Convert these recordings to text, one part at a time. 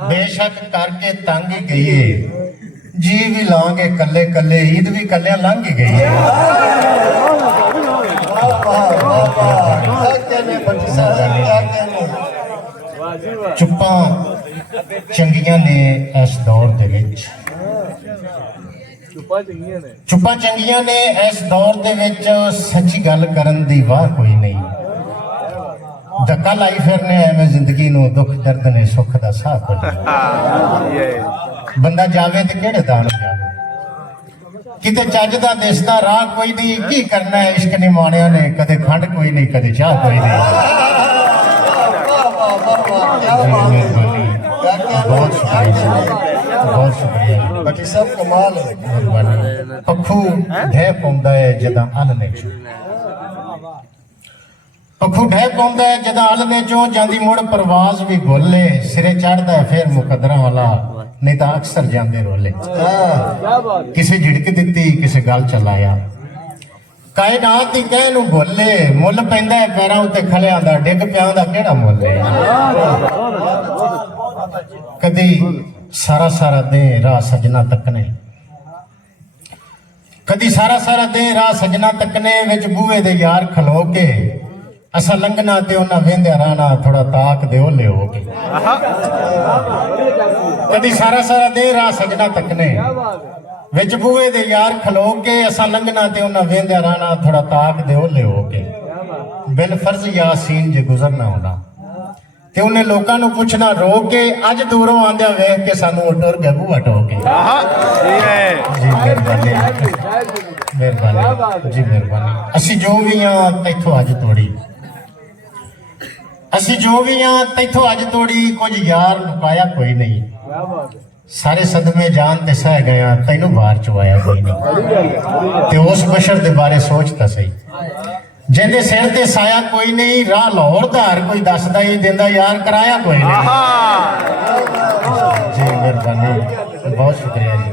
बेशक करके तंग ही गई है जी भी लांगे कले कले ईद भी कलिया लंघ ही गई है। चुप्पा चंगियां ने इस दौर दे विच चुप्पा चंगियां ने इस दौर दे विच सच्ची गल करन दी वाह कोई नहीं। धक्का लाई फिरने एवं जिंदगी नूं दुख दर्द ने सुख दा साह कोई बंदा जावे ते केड़े दान जावे किते चज दा दिसदा राह कोई नहीं। की करना है इश्क निमाणिया ने कदे खंड कोई नहीं कदे चाह कोई नहीं। बहुत शुक्रिया बाकी सब कमाल है। पखू ढह पाउंदा है जदां अलने चों पखू ढह पाउंदा है जदां अलने चों जांदी मुड़ परवाज भी बोले सिरे चढ़दा है फिर मुकदरा वाला नहीं तो अक्सर जांदे रोले। किसे झिड़क दित्ती किसे गल चलाया कायनात दी कह नूं बोले मुल पैंदा है पैरां उत्ते खलियां दा डिग पियां दा किहड़ा मुल है। कदी सारा सारा दे राह सजना तकने कदी सारा सारा दे राह सजना तकने विच बूहे दे यार खलो के असा लंघना ते उन्हां वेंदे रहना थोड़ा ताक दे ओले हो के। कदी सारा सारा दे राह सजना तकने विच बूहे दे यार खलो के असा लंघना ते उन्हां वेंदे रहना थोड़ा ताक दे ओले हो के। बिल फर्ज यासीन जे गुजरना होना ते उन्हें लोकां नूं पुछना रो के अज दूरों आंदे वेख के सानू टुर गए बूहा टो के। जी मेहरबानी जी मेहरबानी। असी जो भी हां तैथों अज तोड़ी असी जो भी हां तैथों अज तोड़ी कुछ यार लुकाया कोई नहीं। सारे सदमे जान ते सह गया तैनू बाहर चुआया कोई नहीं। ते उस बशर दे बारे सोचता सही जिंदे सिर ते साया कोई नहीं राह लाहौर दा हर कोई दसदा ही दिंदा यार कराया कोई नहीं। जी मेहरबानी बहुत शुक्रिया जी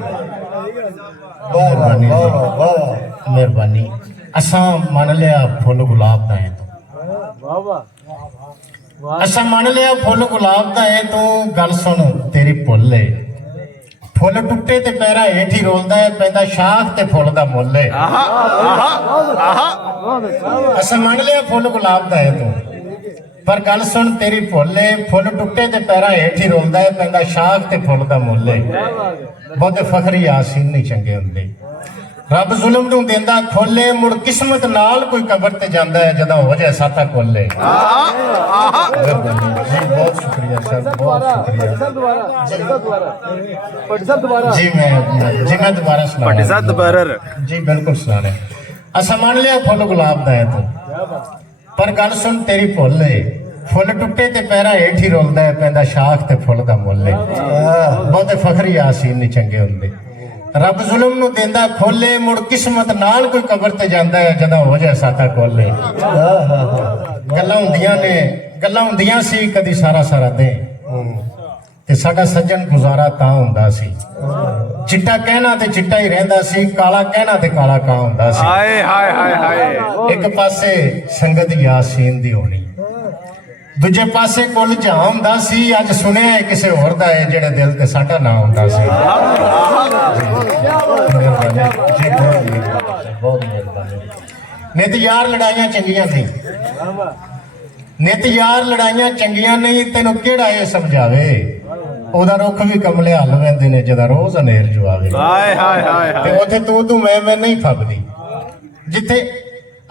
मेहरबानी मेहरबानी। असा मन लिया फुल गुलाब दा है असा मन लिया फुल गुलाब दा है तू गल सुन तेरी भुल है। फुल टुटे ते पैरा हेठ ही रोलदा है पैंदा शाख ते फुल दा मुल है। असा मन लिया फुल गुलाब दा है तू पर गल सुन तेरी भुल है। फुल टुटे ते पैरा हेठ ही रोलदा है पैंदा शाख ते फुल दा मुल है। बहुते फखरी यासीन नहीं चंगे हुंदे रब जुल्म नूं देंदा खोले मुड़ किस्मत नाल कोई कबर ते जांदा है जदा हो जाए साता कोले। जी बहुत शुक्रिया सर बहुत शुक्रिया जी मैं दोबारा सुना जी बिल्कुल सुना रहे। असा मान लिया फुल गुलाब दा है तू पर गल सुन तेरी भुल है। फुल टुटे ते पैरा हेठ ही रोलदा है पैंदा शाख ते फुल दा मुल है। बहुते फखरी यासीन नहीं चंगे हुंदे रब जुल्म नूं देंदा खोले मुड़ किस्मत नाल कोई कबर ते जांदा है जदा हो जाए साता कोले। गल्लां हुंदियां सी कदी सारा सारा दे ते साडा सज्जन गुजारा तां हुंदा सी। चिट्टा कहना ते चिट्टा ही रहिंदा सी काला कहना ते काला कां हुंदा सी। एक पासे संगत यासीन दी होनी दूजे पासे कुल जहां हुंदा सी। अज सुनिया है किसे होर दा है जेड़े दिल ते साडा नाम हुंदा सी। बहुत मेहरबानी। नित यार लड़ाइयां चंगियां सी नित यार लड़ाइयां चंगियां नहीं तेनू केड़ा ये समझावे। ओदा रुख भी कमले हल वैंदे ने जदा रोज अनेर जुआवे। ते उथे तू मैं नहीं फबदी जिथे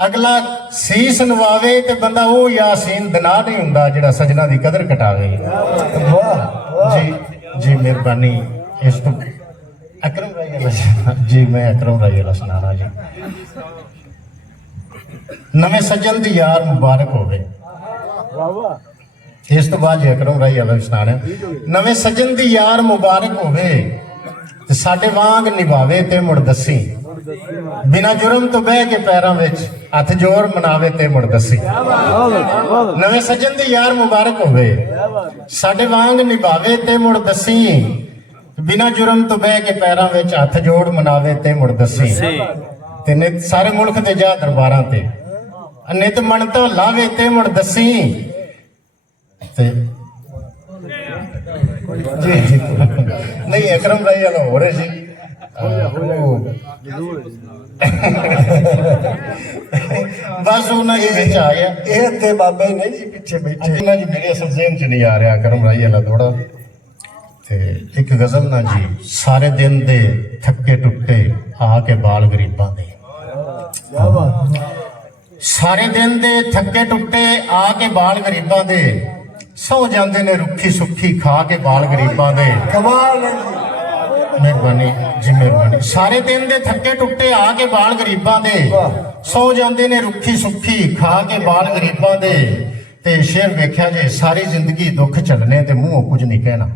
अगला सीस नवावे ते बंदा वो यासीन दना नहीं हुंदा जेड़ा सजना दी कदर घटावे। जी जी मेहरबानी। इस तो अकरम जी मैं अकरम राय सुनाना जी। नवे सज्जन दी यार मुबारक होवे। इस तो बाद जी अकरम राय सुनाना नवे सज्जन दी यार मुबारक होवे ते साडे वांग निभावे ते मुड़ दसी बिना जुर्म तो बह के पैरों विच हथ जोर मनावे ते मुड़ दसी। नवे सज्जन दी यार मुबारक होवे साडे वांग निभावे ते मुड़ दसी बिना जुर्म तो बह के पैरों विच हथ जोड़ मनावे ते मुड़ दसी। ते नित सारे मुल्क दे जा दरबारां ते नित मनता लावे ते मुड़ दसी। जी जी नहीं अकरम भाई वाला हो रहे जी बस उन्होंने विच आ गया ਇਹ ਤੇ ਬਾਬੇ ਨੇ ਜੀ ਪਿੱਛੇ ਬੈਠੇ जी मेरे असल ज़हन च नहीं आ रहा करम राई वाला थोड़ा ते एक गजल ना जी सारे दिन दे थके टुटे आके बाल गरीबां दे सारे दिन दे थके टुटे आके बाल गरीबां दे सौ जांदे ने रुखी सुखी खा के बाल गरीबां दे ਕਮਾਲ ਹੈ ਜੀ मेहरबानी जी मेहरबानी सारे दिन दे थके टुटे आके बाल गरीबां दे सौ जांदे ने रुखी सुखी खा के बाल गरीबां दे ते शेर वेख्या जे सारी जिंदगी दुख झलने ते मूंहों कुछ नहीं कहना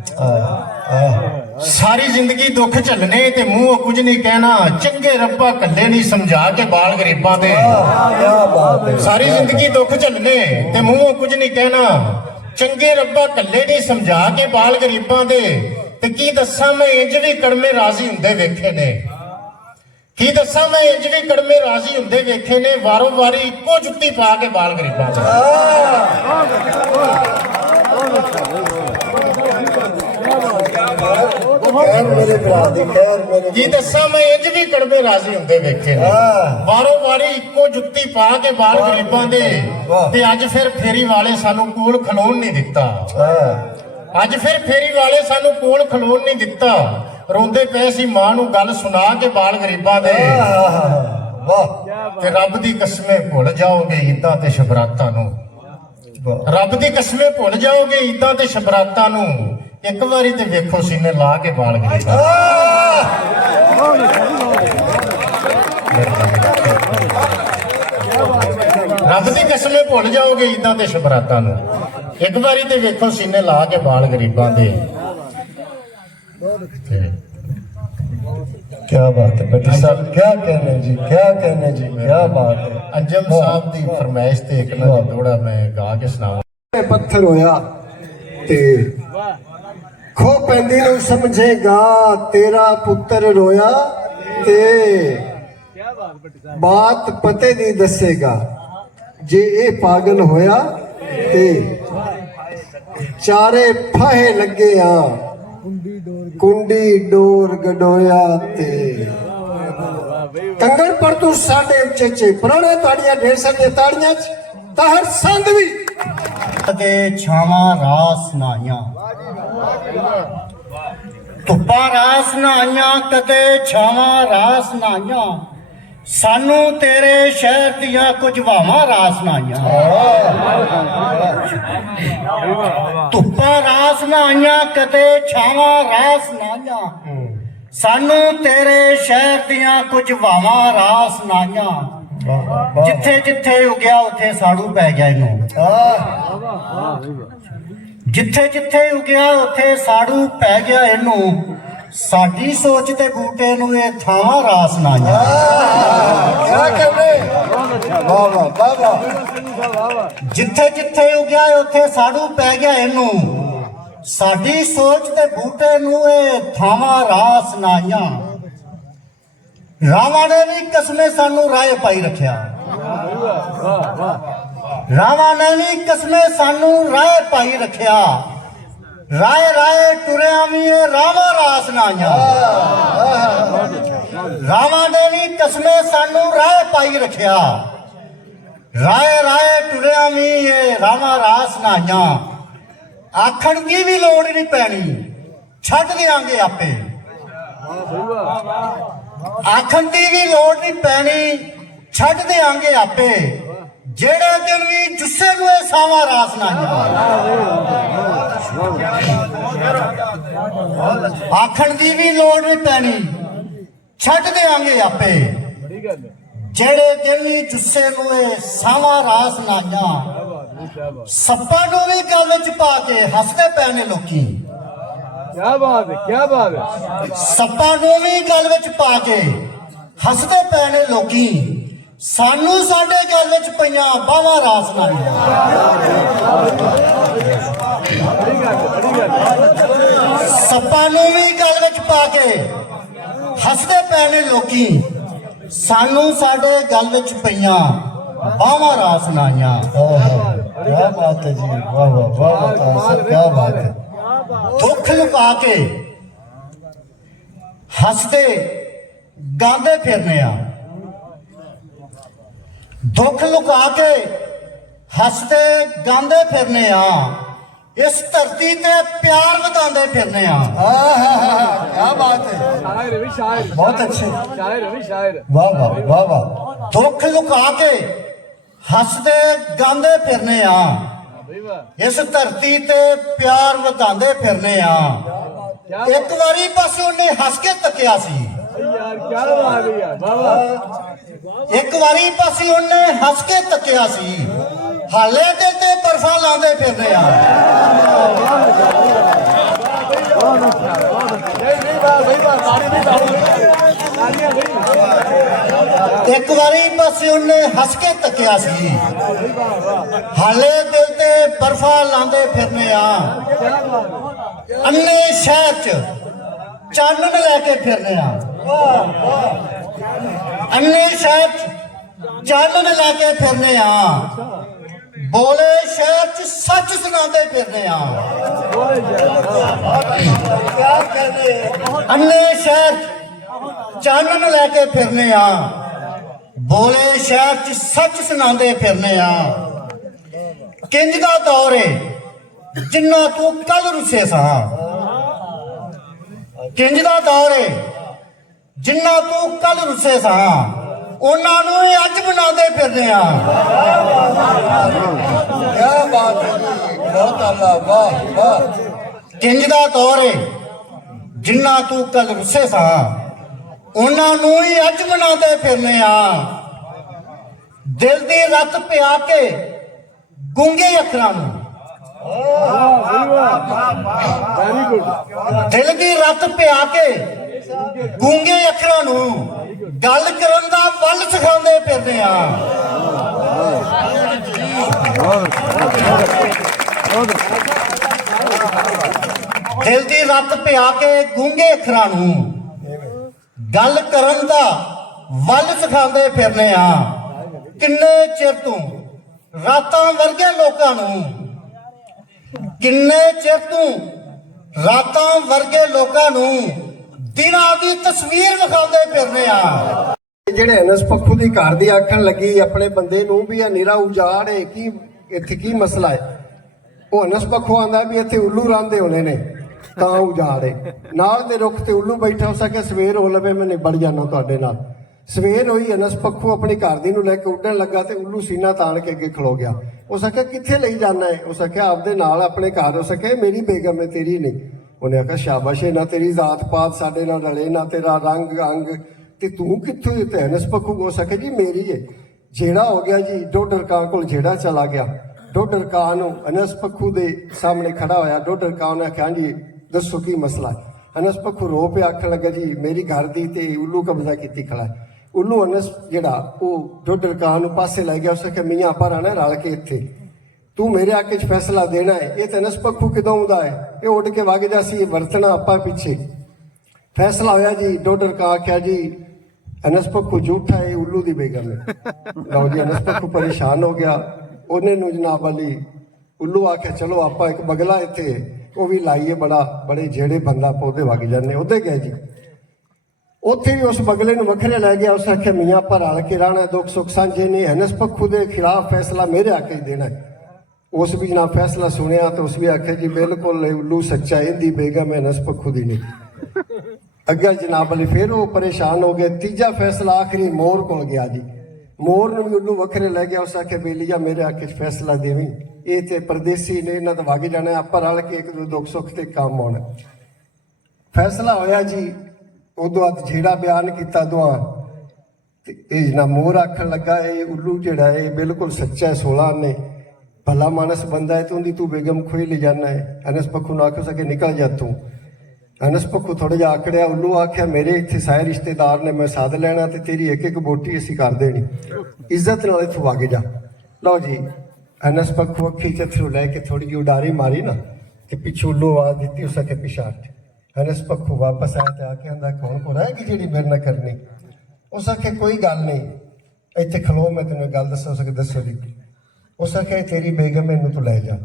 सारी जिंदगी दुख झलने ते मूंहों कुछ नहीं कहना चंगे रब्बा कल्ले नहीं समझा के बाल गरीबां दे क्या बात है सारी जिंदगी दुख झलने ते मूंहों कुछ नहीं कहना चंगे रब्बा कल्ले नहीं समझा के बाल गरीबां दे ते की दस्सां मैं इंज भी कड़मे राजी हुंदे वेखे ने की दस्सां मैं इंज भी कड़मे राजी हुंदे वेखे ने वारों वारी इक्को जुत्ती पा के बाल गरीबां दे खैर मेरे भरा दी खैर मेरे की दस्सां मैं इंज भी कड़मे राजी हुंदे वेखे ने वारों वारी इक्को जुत्ती पा के बाल गरीबां दे ते अज फिर फेरी वाले सानू कोल खलोण नहीं दित्ता ਅੱਜ ਫਿਰ ਫੇਰੀ ਵਾਲੇ ਸਾਨੂੰ ਕੋਲ ਖਲੋਣ ਨਹੀਂ ਦਿੱਤਾ ਰੋਂਦੇ ਪਏ ਸੀ ਮਾਂ ਨੂੰ ਗੱਲ ਸੁਣਾ ਕੇ ਬਾਲ ਗਰੀਬਾਂ ਦੇ ਵਾਹ ਤੇ ਰੱਬ ਦੀ ਕਸਮੇ ਭੁੱਲ ਜਾਓਗੇ ਈਦਾਂ ਤੇ ਸ਼ਬਰਾਤਾਂ ਨੂੰ ਰੱਬ ਦੀ ਕਸਮੇ ਭੁੱਲ ਜਾਓਗੇ ਈਦਾਂ ਤੇ ਸ਼ਬਰਾਤਾਂ ਨੂੰ ਇੱਕ ਵਾਰੀ ਤੇ ਵੇਖੋ ਸੀਨੇ ਲਾ ਕੇ ਬਾਲ ਗਰੀਬਾਂ ਰੱਬ ਦੀ ਕਸਮੇ ਭੁੱਲ ਜਾਓਗੇ ਈਦਾਂ ਤੇ ਸ਼ਬਰਾਤਾਂ ਨੂੰ एक बारी ते वेखो सीने ला के बाल गरीबां दे क्या बात है बेटी साहब क्या कहने जी क्या कहने जी क्या बात है अंजम साहब दी फरमाइश ते एक ना थोड़ा मैं गा के सुनावां पत्थर होया ते खो पैंदी नूं समझेगा तेरा पुत्र रोया ते बात पते दी दसेगा जे ए पागल होया ते चारे फाहे लगे कुंडी डोर गडोया ते कंगड़ पर तू साडे उचेचे पुराने ताड़ियां ढेर सारियां ताड़ियां ताहर संद भी कदे छावां रास नाइयां धुप्पां रास नाइयां कदे छावां रास नाइयां सानू तेरे शहर दियां कुछ वावां रास नाइयां धुप्पां रास नाइयां कदे छावां रास नाइयां सानू तेरे शहर दियां कुछ वावां रास नाइयां जिथे जिथे उगया उथे साड़ू पै गया इनू जिथे जिथे उगया उथे साड़ू पै गया इनू साडी सोच ते बूटे नूं ये थावां रास नाइयां क्या कहने वाह वाह वाह जिथे जिथे उगया उथे साड़ू पै गया इनू साडी सोच ते बूटे नूं ये थावां रास नाइयां रावां ने भी कसमे सानू राह पाई रखिया रावां ने भी कसमे सानू राह पाई रखिया राय राय टुरिया भी रावा रास नाइयां रावां ने भी कसमे सानू राह पाई रखिया राय राय टुरिया भी रावा रास नाइयां आखण की भी लोड़ नहीं पैनी छड्ड देंगे आपे आखण की भी लोड़ नहीं पैनी छड्ड देंगे आपे जेड़े दिन भी जुस्से हुए सावा रास नाइयां आखण की भी लोड़ नहीं पैनी छड्ड देंगे आपे जेड़े दिन भी जुस्से हुए सावा रास नाइयां सप्पा नूं भी गल विच पा के हसदे पैने लोकी क्या बात है क्या बात है सप्पा नूं भी गल विच पा के हसदे पैने लोकी सानू साडे गल विच पईयां बावां रास नाइयां सप्पा नूं भी गल विच पा के हसदे पैने लोकी सानू साडे गल विच पईयां बावां रास नाइयां क्या बात है जी वाह वाह वाह वाह क्या बात है ਦੁੱਖ ਲੁਕਾ ਕੇ ਹੱਸਦੇ ਗਾਉਂਦੇ ਫਿਰਨੇ ਆ, ਦੁੱਖ ਲੁਕਾ ਕੇ ਹੱਸਦੇ ਗਾਉਂਦੇ ਫਿਰਨੇ ਆ, ਇਸ ਧਰਤੀ ਤੇ ਪਿਆਰ ਵਧਾਉਂਦੇ ਫਿਰਨੇ ਆ। क्या बात है, शायर भी शायर, बहुत अच्छे, शायर भी शायर। वाह वाह वाह वाह। ਦੁੱਖ ਲੁਕਾ ਕੇ ਹੱਸਦੇ ਗਾਉਂਦੇ ਫਿਰਨੇ ਆ, भाई वाह, ਇਸ ਧਰਤੀ ਤੇ ਪਿਆਰ ਵਧਾਉਂਦੇ ਫਿਰਨੇ ਆ। ਇੱਕ ਵਾਰੀ ਬਸ ਉਹਨੇ ਹੱਸ ਕੇ ਤੱਕਿਆ ਸੀ, यार क्या बात है यार, वाह वाह। ਇੱਕ ਵਾਰੀ ਬਸ ਉਹਨੇ ਹੱਸ ਕੇ ਤੱਕਿਆ ਸੀ, ਹਾਲੇ ਦਿਲ ਤੇ ਬਰਫਾਂ ਲਾਉਂਦੇ ਫਿਰਦੇ ਆ। नहीं वाह भाई वाह, ताली भी तालियां भाई। ਇੱਕ ਵਾਰੀ ਬਸ ਉਹਨੇ ਹੱਸ ਕੇ ਤੱਕਿਆ ਸੀ, ਹਾਲੇ ਦਿਲ ਤੇ ਬਰਫਾਂ ਲਾਉਂਦੇ ਫਿਰਨੇ ਆ। ਅੰਨੇ ਸ਼ਹਿਰ ਚ ਚਾਨਣ ਲੈ ਕੇ ਫਿਰਨੇ ਆ, ਅੰਨੇ ਸ਼ਹਿਰ ਚ ਚਾਨਣ ਲੈ ਕੇ ਫਿਰਨੇ ਆ, ਬੋਲੇ ਸ਼ਹਿਰ ਚ ਸੱਚ ਸੁਣਾਉਂਦੇ ਫਿਰਨੇ ਆ। ਅੰਨੇ ਸ਼ਹਿਰ ਚ ਚਾਨਣ ਲੈ ਕੇ ਫਿਰਨੇ ਆ, ਬੋਲੇ ਸ਼ਹਿਰ ਚ ਸੱਚ ਸੁਣਾਉਂਦੇ ਫਿਰਨੇ ਆ। ਕਿੰਜ ਦਾ ਦੌਰ ਏ ਜਿੰਨਾ ਤੂੰ ਕੱਲ ਰੁੱਸੇ ਸਾਂ, ਕਿੰਜ ਦਾ ਦੌਰ ਏ ਜਿੰਨਾ ਤੂੰ ਕੱਲ ਰੁੱਸੇ ਸਾਂ, ਉਹਨਾਂ ਨੂੰ ਹੀ ਅੱਜ ਬਣਾਉਂਦੇ ਫਿਰਦੇ ਆ। क्या बात है जी, बहुत अल्लाह, वाह वाह। ਕਿੰਜ ਦਾ ਦੌਰ ਏ ਜਿੰਨਾ ਤੂੰ ਕੱਲ ਰੁੱਸੇ ਸਾਂ, ਉਹਨਾਂ ਨੂੰ ਹੀ ਅੱਜ ਬਣਾਉਂਦੇ ਫਿਰਨੇ ਆ। ਦਿਲ ਦੀ ਰੱਤ ਪਿਆ ਕੇ ਗੂੰਗੇ ਅੱਖਰਾਂ ਨੂੰ, वेरी गुड। ਦਿਲ ਦੀ ਰੱਤ ਪਿਆ ਕੇ ਗੂੰਗੇ ਅੱਖਰਾਂ ਨੂੰ ਗੱਲ ਕਰਨ ਦਾ ਵੱਲ ਸਿਖਾਉਂਦੇ ਫਿਰਦੇ ਆ। ਦਿਲ ਦੀ ਰੱਤ ਪਿਆ ਕੇ ਗੂੰਗੇ ਅੱਖਰਾਂ ਨੂੰ ਗੱਲ ਕਰਨ ਦਾ ਵੱਲ ਸਿਖਾਉਂਦੇ ਫਿਰਨੇ ਆ। ਕਿੰਨੇ ਚਿਰ ਤੋਂ ਰਾਤਾਂ ਵਰਗੇ ਲੋਕਾਂ ਨੂੰ, ਕਿੰਨੇ ਚਿਰ ਤੋਂ ਰਾਤਾਂ ਵਰਗੇ ਲੋਕਾਂ ਨੂੰ ਦਿਨਾਂ ਦੀ ਤਸਵੀਰ ਵਿਖਾਉਂਦੇ ਫਿਰਨੇ ਆ। ਜਿਹੜੇ ਅਨਸ ਪੱਖੂ ਦੀ ਘਰ ਦੀ ਆਖਣ ਲੱਗੀ ਆਪਣੇ ਬੰਦੇ ਨੂੰ ਵੀ ਇਹ ਨੀਰਾ ਉਜਾੜ ਹੈ, ਕੀ ਇੱਥੇ ਕੀ ਮਸਲਾ ਹੈ? ਉਹ ਅਨਸ ਪੱਖੂ ਆਂਦਾ ਵੀ ਇੱਥੇ ਉੱਲੂ ਰਾਂਦੇ ਹੋਣੇ ਨੇ ਤਾਂ ਉਜਾੜ ਹੈ। ਨਾਲ ਦੇ ਰੁੱਖ ਤੇ ਉੱਲੂ ਬੈਠਾ ਹੋ ਸਕੇ, ਸਵੇਰ ਹੋ ਲਵੇ ਮੈਂ ਨਿਬੜ ਜਾਣਾ ਤੁਹਾਡੇ ਨਾਲ। ਸਵੇਰ ਹੋਈ, ਅਨਸ ਪੱਖੂ ਆਪਣੀ ਘਰ ਦੀ ਨੂੰ ਲੈ ਕੇ ਉੱਡਣ ਲੱਗਾ ਤੇ ਉੱਲੂ ਸੀਨਾ ਤਾਣ ਕੇ ਅੱਗੇ ਖਲੋ ਗਿਆ। ਉਹ ਸਕਿਆ ਕਿੱਥੇ ਲਈ ਜਾਣਾ ਹੈ? ਉਹ ਸਕਿਆ ਆਪਦੇ ਨਾਲ ਆਪਣੇ ਘਰ। ਹੋ ਸਕੇ ਮੇਰੀ ਬੇਗਮ ਹੈ, ਤੇਰੀ ਨਹੀਂ। ਉਹਨੇ ਆਖਿਆ ਸ਼ਾਬਾਸ਼ ਏ, ਨਾ ਤੇਰੀ ਜ਼ਾਤ ਪਾਤ ਸਾਡੇ ਨਾਲ ਰਲੇ, ਨਾ ਤੇਰਾ ਰੰਗ ਅੰਗ, ਤੇ ਤੂੰ ਕਿੱਥੋਂ? ਤੇ ਅਨਸ ਪੱਖੂ ਹੋ ਸਕੇ ਜੀ ਮੇਰੀ ਹੈ। ਜਿਹੜਾ ਹੋ ਗਿਆ ਜੀ, ਡੋਡਰ ਕਾਂ ਕੋਲ ਜਿਹੜਾ ਚਲਾ ਗਿਆ। ਡੋਡਰ ਕਾਂ ਨੂੰ ਅਨਸ ਪੱਖੂ ਦੇ ਸਾਹਮਣੇ ਖੜਾ ਹੋਇਆ। ਡੋਡਰ ਕਾਂ ਨੇ ਆਖਿਆ ਜੀ ਦੱਸੋ ਕੀ ਮਸਲਾ ਹੈ? ਅਨਸ ਪੱਖੂ ਰੋ ਪਿਆ, ਆਖਣ ਲੱਗਾ ਜੀ ਮੇਰੀ ਘਰ ਦੀ ਤੇ ਉੱਲੂ ਕਬਜ਼ਾ ਕੀਤੀ ਖੜਾ ਹੈ। ਉੱਲੂ ਅਨਸ ਜਿਹੜਾ ਉਹ ਡੋਡਰ ਕਾਂ ਨੂੰ ਪਾਸੇ ਲੈ ਗਿਆ। ਉਸ ਆਖਿਆ ਮੀਆਂ ਆਪਾਂ ਰਹਿਣਾ ਰਲ ਕੇ ਇੱਥੇ, ਤੂੰ ਮੇਰੇ ਹੱਕ 'ਚ ਫੈਸਲਾ ਦੇਣਾ ਹੈ। ਇਹ ਤੇ ਅਨਸ ਪੱਖੂ ਕਿਦੋਂ ਆਉਂਦਾ ਹੈ? ਇਹ ਉੱਡ ਕੇ ਵਗ ਜਾ ਸੀ, ਵਰਤਣਾ ਆਪਾਂ ਪਿੱਛੇ। ਫੈਸਲਾ ਹੋਇਆ ਜੀ। ਡੋਡਰ ਕਾਂ ਆਖਿਆ ਜੀ ਅਨਸ ਪੱਖੂ ਝੂਠਾ ਹੈ, ਉੱਲੂ ਦੀ ਬੇਗਮ ਹੈ। ਲਓ ਜੀ, ਅਨਸ ਪੱਖੂ ਪਰੇਸ਼ਾਨ ਹੋ ਗਿਆ। ਉਹਨੇ ਨੂੰ ਜਨਾਬ ਅਲੀ ਉੱਲੂ ਆਖਿਆ ਚਲੋ ਆਪਾਂ ਇੱਕ ਬਗਲਾ ਇੱਥੇ ਉਹ ਵੀ ਲਾਈਏ, ਬੜੇ ਜਿਹੜੇ ਬੰਦਾ ਪੌਦੇ ਵਗ ਜਾਂਦੇ। ਉਹਦੇ ਗਏ ਜੀ, ਉੱਥੇ ਵੀ ਉਸ ਬਗਲੇ ਨੂੰ ਵੱਖਰੇ ਲੈ ਗਿਆ। ਉਸ ਆਖਿਆ ਮੀਆਂ ਆਪਾਂ ਰਲ ਕੇ ਰਹਿਣਾ, ਦੁੱਖ ਸੁੱਖ ਸਾਂਝੇ ਨੇ। ਅਨਸ ਪੱਖੂ ਦੇ ਖਿਲਾਫ ਫੈਸਲਾ ਮੇਰੇ ਹੱਕ 'ਚ ਦੇਣਾ ਹੈ। ਉਸ ਵੀ ਜਨਾਬ ਫੈਸਲਾ ਸੁਣਿਆ ਤਾਂ ਉਸ ਵੀ ਆਖਿਆ ਜੀ ਬਿਲਕੁਲ ਉੱਲੂ ਸੱਚਾ, ਇਹਦੀ ਬੇਗਮ ਹੈ, ਅਨਸ ਪੱਖੂ ਦੀ ਨਹੀਂ। ਅੱਗੇ ਜਨਾਬ ਅਲੀ ਫਿਰ ਉਹ ਪਰੇਸ਼ਾਨ ਹੋ ਗਏ। ਤੀਜਾ ਫੈਸਲਾ ਆਖਰੀ ਮੋਰ ਕੋਲ ਗਿਆ ਜੀ। ਮੋਰ ਨੂੰ ਵੀ ਉੱਲੂ ਵੱਖਰੇ ਲੈ ਗਿਆ। ਉਸ ਆਖਿਆ ਬੇਲੀਆ ਮੇਰੇ ਹੱਕ 'ਚ ਫੈਸਲਾ ਦੇਵੀਂ, ਇਹ ਤੇ ਪਰਦੇਸੀ ਨੇ, ਇਹਨਾਂ ਦਾ ਵਗ ਜਾਣਾ, ਆਪਾਂ ਰਲ ਕੇ ਇੱਕ ਦੂਜੇ ਦੁੱਖ ਸੁੱਖ ਤੇ ਕੰਮ ਆਉਣਾ। ਫੈਸਲਾ ਹੋਇਆ ਜੀ। ਉਦੋਂ ਬਾਅਦ ਜਿਹੜਾ ਬਿਆਨ ਕੀਤਾ ਦੁਆ ਤੇ ਇਹ ਜਨਾਬ ਮੋਰ ਆਖਣ ਲੱਗਾ ਇਹ ਉੱਲੂ ਜਿਹੜਾ ਇਹ ਬਿਲਕੁਲ ਸੱਚਾ ਹੈ, 16 ਨੇ ਭਲਾ ਮਾਨਸ ਬੰਦਾ ਹੈ, ਤੂੰ ਬੇਗਮ ਖੋਈ ਲੈ ਜਾਣਾ ਹੈ। ਅਨਸ ਪੱਖੂ ਨੂੰ ਆਖੋ ਸਕੇ ਨਿਕਲ ਜਾ ਤੂੰ। ਅਨਸ ਪੱਖੂ ਥੋੜਾ ਜਿਹਾ ਆਕੜਿਆ। ਉੱਲੂ ਆਖਿਆ ਮੇਰੇ ਇੱਥੇ ਸਾਰੇ ਰਿਸ਼ਤੇਦਾਰ ਨੇ, ਮੈਂ ਸਾਧ ਲੈਣਾ ਤੇ ਤੇਰੀ ਇੱਕ ਇੱਕ ਬੋਟੀ ਅਸੀਂ ਕਰ ਦੇਣੀ, ਇੱਜ਼ਤ ਨਾਲ ਇੱਥੋਂ ਵਗ ਜਾ। ਲਓ ਜੀ, ਅਨਸ ਪੱਖੂ ਅੱਖੀ ਚੱਥਰੂ ਲੈ ਕੇ ਥੋੜੀ ਜਿਹੀ ਉਡਾਰੀ ਮਾਰੀ ਨਾ ਤੇ ਪਿੱਛੋਂ ਉੱਲੂ ਆਵਾਜ਼ ਦਿੱਤੀ ਉਸ ਸਕੇ ਪਿਛਾਟ। ਅਨਸ ਪੱਖੂ ਵਾਪਸ ਆਇਆ ਤੇ ਆ ਕੇ ਆਂਦਾ ਕੌਣ ਕੋ ਰਹੇਗੀ ਜਿਹੜੀ ਮੇਰੇ ਨਾਲ ਕਰਨੀ? ਉਸ ਆਖੇ ਕੋਈ ਗੱਲ ਨਹੀਂ, ਇੱਥੇ ਖਲੋ, ਮੈਂ ਤੈਨੂੰ ਗੱਲ ਦੱਸਾਂ। ਸਕੇ ਦੱਸੋ ਜੀ। ਉਸ ਆਖਿਆ ਤੇਰੀ ਬੇਗਮ, ਇਹਨੂੰ ਤੂੰ ਲੈ ਜਾ।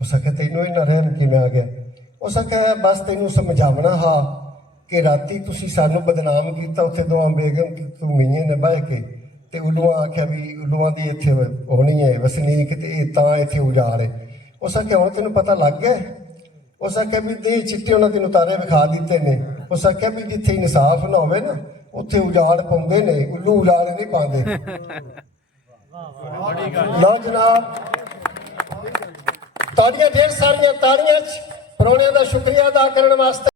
ਉਸ ਆਖਿਆ ਤੈਨੂੰ ਇਹਨਾਂ ਰਹਿਣ ਕਿਵੇਂ ਆ ਗਿਆ? ਉਸ ਆਖਿਆ ਬਸ ਤੈਨੂੰ ਸਮਝਾਵਣਾ ਹਾ ਕਿ ਰਾਤੀ ਤੁਸੀਂ ਸਾਨੂੰ ਬਦਨਾਮ ਕੀਤਾ ਉੱਥੇ ਦੋਵਾਂ ਬੇਗਮ ਤੂੰ ਮੀਆਂ ਨੇ ਬਹਿ ਕੇ ਤੇ ਉਲੂਆਂ ਆਖਿਆ ਵੀ ਉਲੂਆਂ ਦੀ ਇੱਥੇ ਹੋਣੀ ਹੈ ਵਸਨੀਕ ਤੇ ਇਹ ਤਾਂ ਇੱਥੇ ਉਜਾੜ ਹੈ। ਉਸ ਆਖਿਆ ਹੁਣ ਤੈਨੂੰ ਪਤਾ ਲੱਗ ਗਿਆ। ਉਸ ਆਖਿਆ ਵੀ ਦੇ ਚਿੱਟੇ ਉਹਨਾਂ ਤੈਨੂੰ ਤਾਰੇ ਵਿਖਾ ਦਿੱਤੇ ਨੇ। ਉਸ ਆਖਿਆ ਵੀ ਜਿੱਥੇ ਇਨਸਾਫ ਨਾ ਹੋਵੇ ਨਾ ਉੱਥੇ ਉਜਾੜ ਪਾਉਂਦੇ ਨੇ, ਉੱਲੂ ਉਜਾੜ ਨਹੀਂ ਪਾਉਂਦੇ। ਲਓ ਜਨਾਬ, ਤਾੜੀਆਂ ਢੇਰ ਸਾਰੀਆਂ ਤਾੜੀਆਂ 'ਚ ਪ੍ਰਾਹੁਣਿਆਂ ਦਾ ਸ਼ੁਕਰੀਆ ਅਦਾ ਕਰਨ ਵਾਸਤੇ।